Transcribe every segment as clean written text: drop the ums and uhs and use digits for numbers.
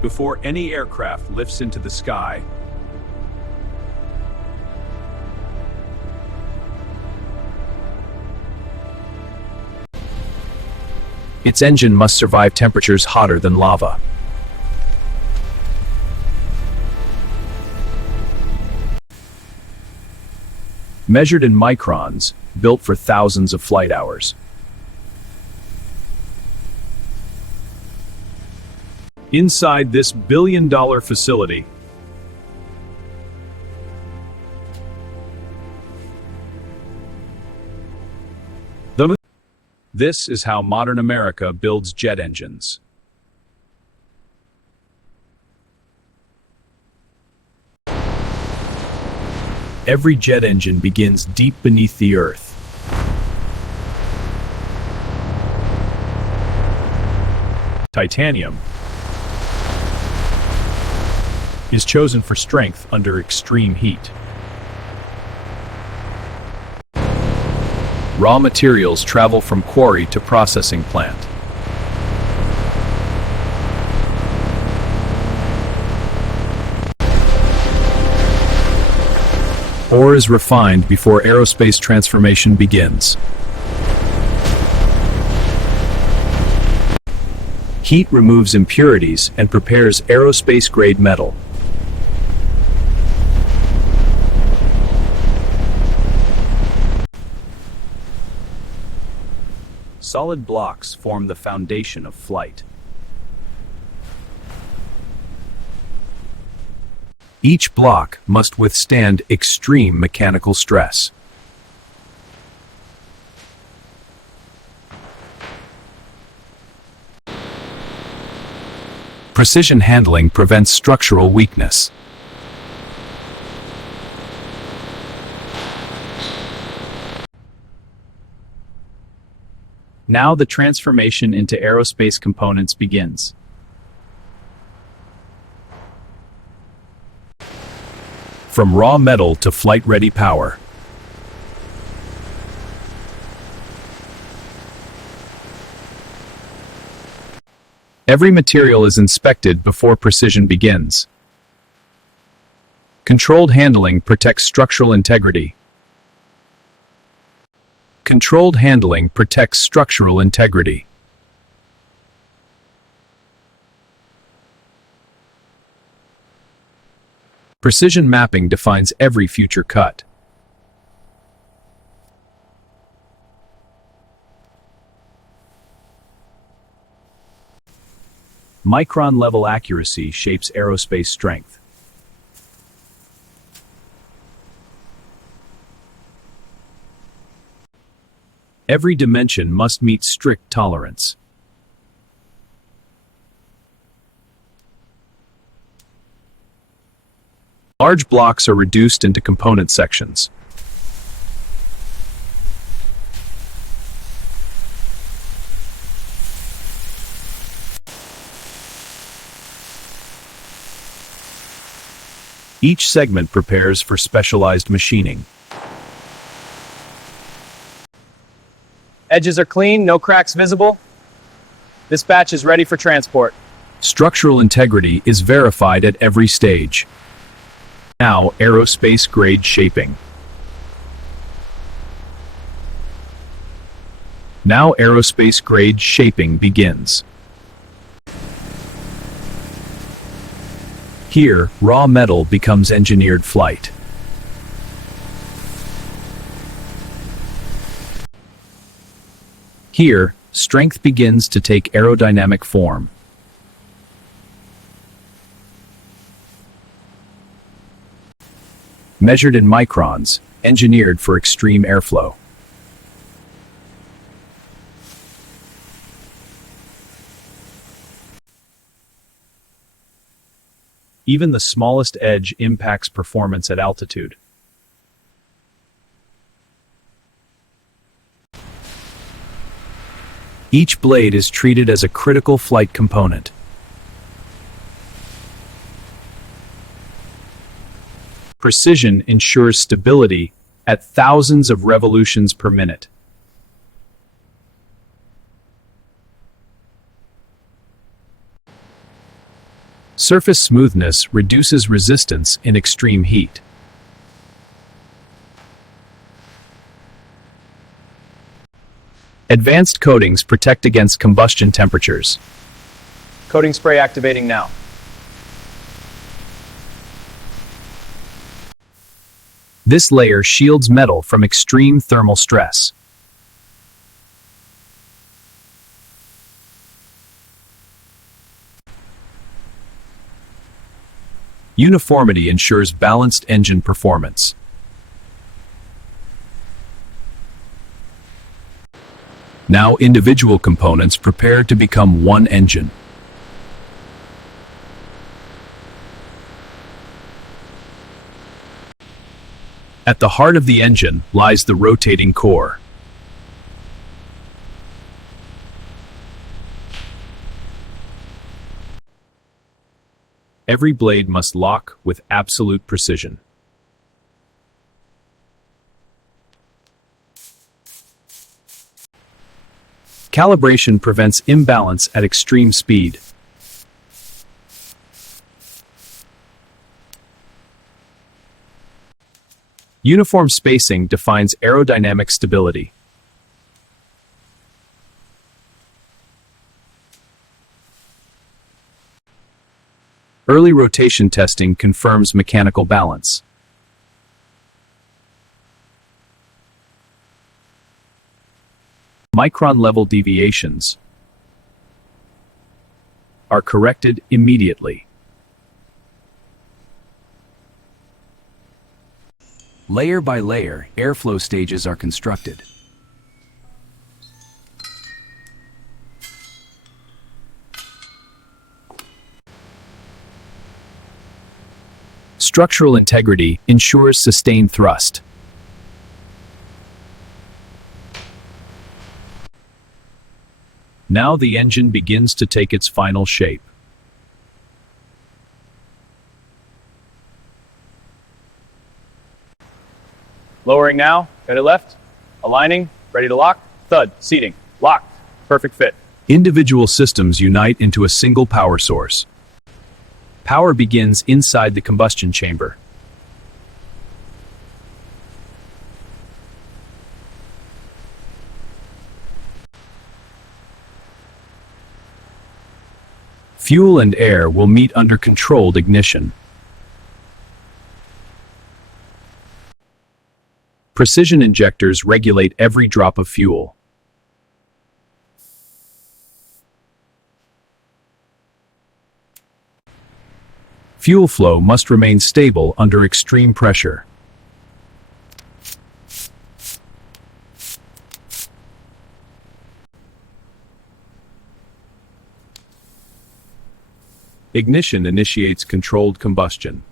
Before any aircraft lifts into the sky, its engine must survive temperatures hotter than lava. Measured in microns, built for thousands of flight hours. Inside this billion-dollar facility, this is how modern America builds jet engines. Every jet engine begins deep beneath the earth. Titanium is chosen for strength under extreme heat. Raw materials travel from quarry to processing plant. Ore is refined before aerospace transformation begins. Heat removes impurities and prepares aerospace-grade metal. Solid blocks form the foundation of flight. Each block must withstand extreme mechanical stress. Precision handling prevents structural weakness. Now the transformation into aerospace components begins. From raw metal to flight-ready power. Every material is inspected before precision begins. Controlled handling protects structural integrity. Controlled handling protects structural integrity. Precision mapping defines every future cut. Micron-level accuracy shapes aerospace strength. Every dimension must meet strict tolerance. Large blocks are reduced into component sections. Each segment prepares for specialized machining. Edges are clean, no cracks visible. This batch is ready for transport. Structural integrity is verified at every stage. Now, aerospace-grade shaping. Now, aerospace-grade shaping begins. Here, raw metal becomes engineered flight. Here, strength begins to take aerodynamic form. Measured in microns, engineered for extreme airflow. Even the smallest edge impacts performance at altitude. Each blade is treated as a critical flight component. Precision ensures stability at thousands of revolutions per minute. Surface smoothness reduces resistance in extreme heat. Advanced coatings protect against combustion temperatures. Coating spray activating now. This layer shields metal from extreme thermal stress. Uniformity ensures balanced engine performance. Now individual components prepare to become one engine. At the heart of the engine lies the rotating core. Every blade must lock with absolute precision. Calibration prevents imbalance at extreme speed. Uniform spacing defines aerodynamic stability. Early rotation testing confirms mechanical balance. Micron-level deviations are corrected immediately. Layer by layer, airflow stages are constructed. Structural integrity ensures sustained thrust. Now the engine begins to take its final shape. Lowering now, headed left. Aligning, ready to lock. Thud, seating, locked. Perfect fit. Individual systems unite into a single power source. Power begins inside the combustion chamber. Fuel and air will meet under controlled ignition. Precision injectors regulate every drop of fuel. Fuel flow must remain stable under extreme pressure. Ignition initiates controlled combustion.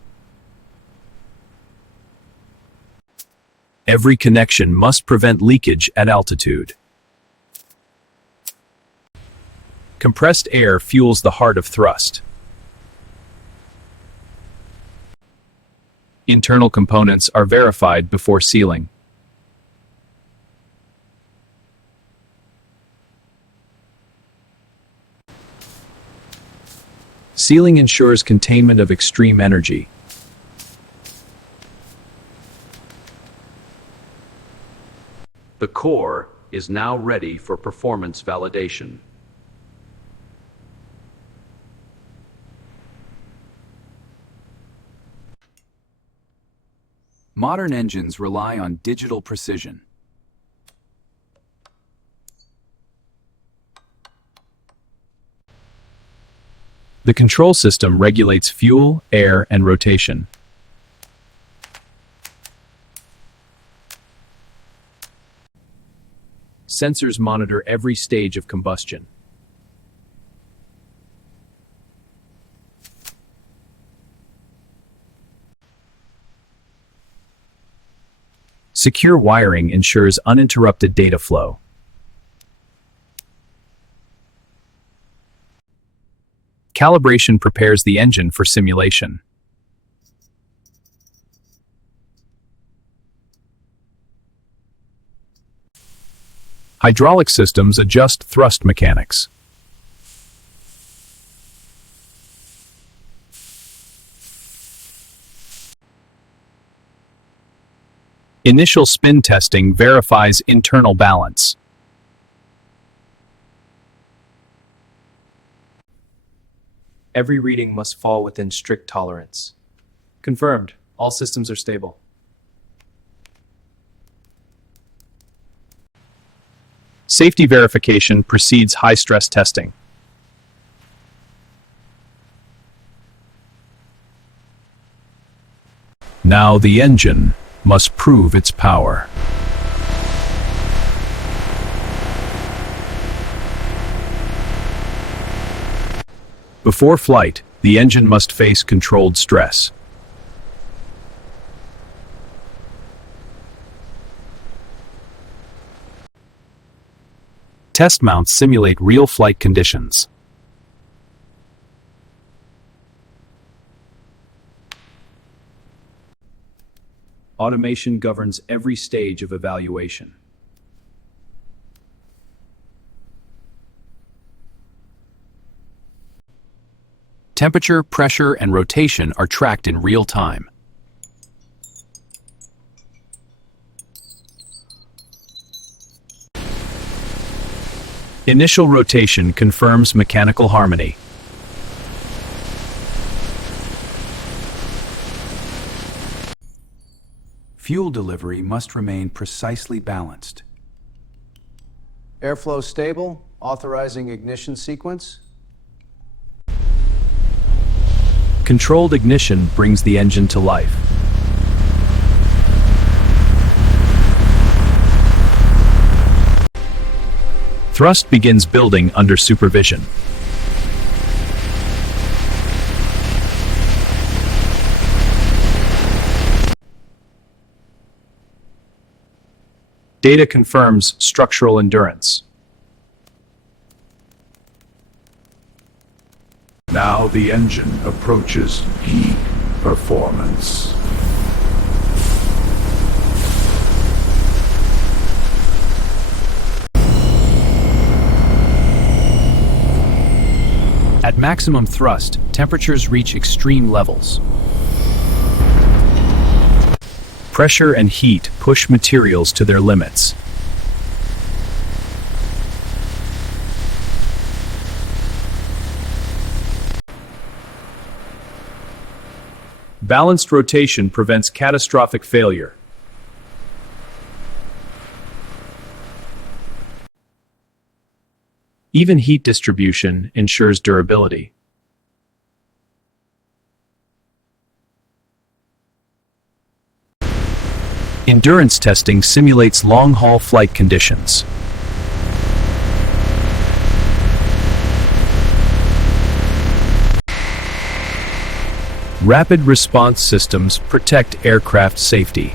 Every connection must prevent leakage at altitude. Compressed air fuels the heart of thrust. Internal components are verified before sealing. Sealing ensures containment of extreme energy. The core is now ready for performance validation. Modern engines rely on digital precision. The control system regulates fuel, air, and rotation. Sensors monitor every stage of combustion. Secure wiring ensures uninterrupted data flow. Calibration prepares the engine for simulation. Hydraulic systems adjust thrust mechanics. Initial spin testing verifies internal balance. Every reading must fall within strict tolerance. Confirmed. All systems are stable. Safety verification precedes high-stress testing. Now the engine must prove its power. Before flight, the engine must face controlled stress. Test mounts simulate real flight conditions. Automation governs every stage of evaluation. Temperature, pressure, and rotation are tracked in real time. Initial rotation confirms mechanical harmony. Fuel delivery must remain precisely balanced. Airflow stable, authorizing ignition sequence. Controlled ignition brings the engine to life. Thrust begins building under supervision. Data confirms structural endurance. Now the engine approaches peak performance. At maximum thrust, temperatures reach extreme levels. Pressure and heat push materials to their limits. Balanced rotation prevents catastrophic failure. Even heat distribution ensures durability. Endurance testing simulates long-haul flight conditions. Rapid response systems protect aircraft safety.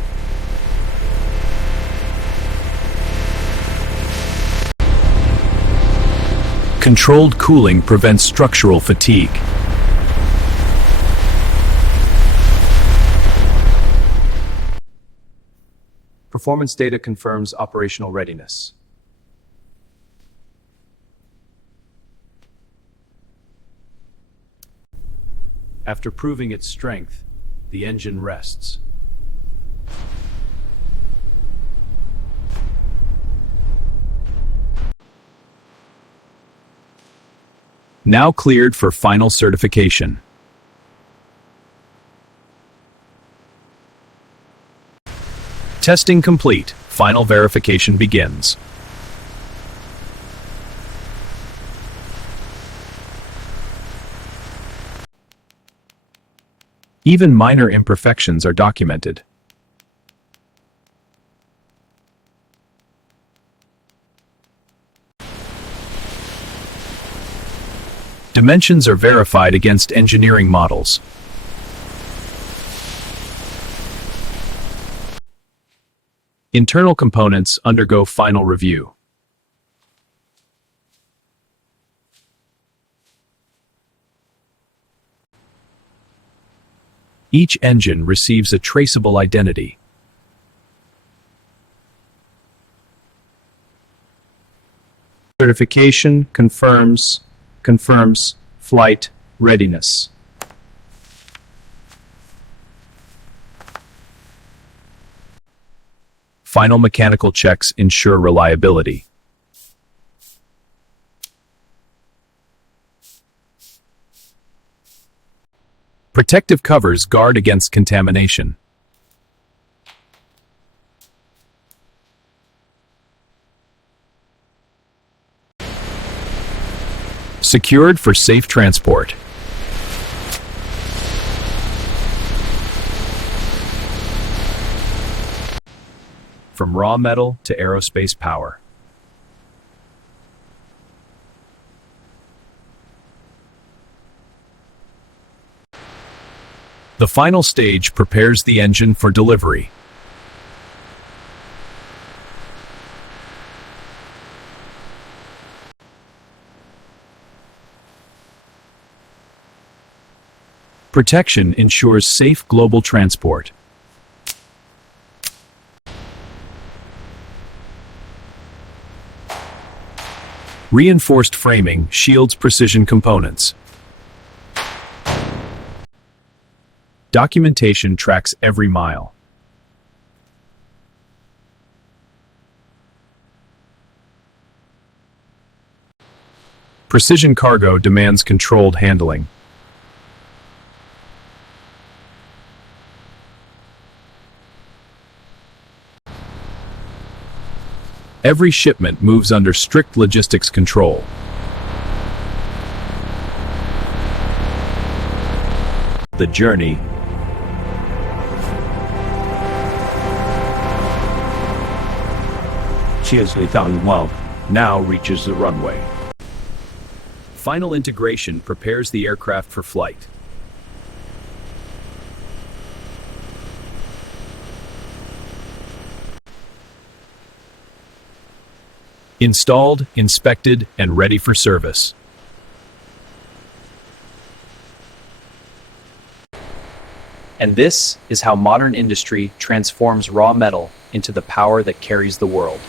Controlled cooling prevents structural fatigue. Performance data confirms operational readiness. After proving its strength, the engine rests. Now cleared for final certification. Testing complete. Final verification begins. Even minor imperfections are documented. Dimensions are verified against engineering models. Internal components undergo final review. Each engine receives a traceable identity. Certification confirms flight readiness. Final mechanical checks ensure reliability. Protective covers guard against contamination. Secured for safe transport. From raw metal to aerospace power. The final stage prepares the engine for delivery. Protection ensures safe global transport. Reinforced framing shields precision components. Documentation tracks every mile. Precision cargo demands controlled handling. Every shipment moves under strict logistics control. The journey now reaches the runway. Final integration prepares the aircraft for flight. Installed, inspected, and ready for service. And this is how modern industry transforms raw metal into the power that carries the world.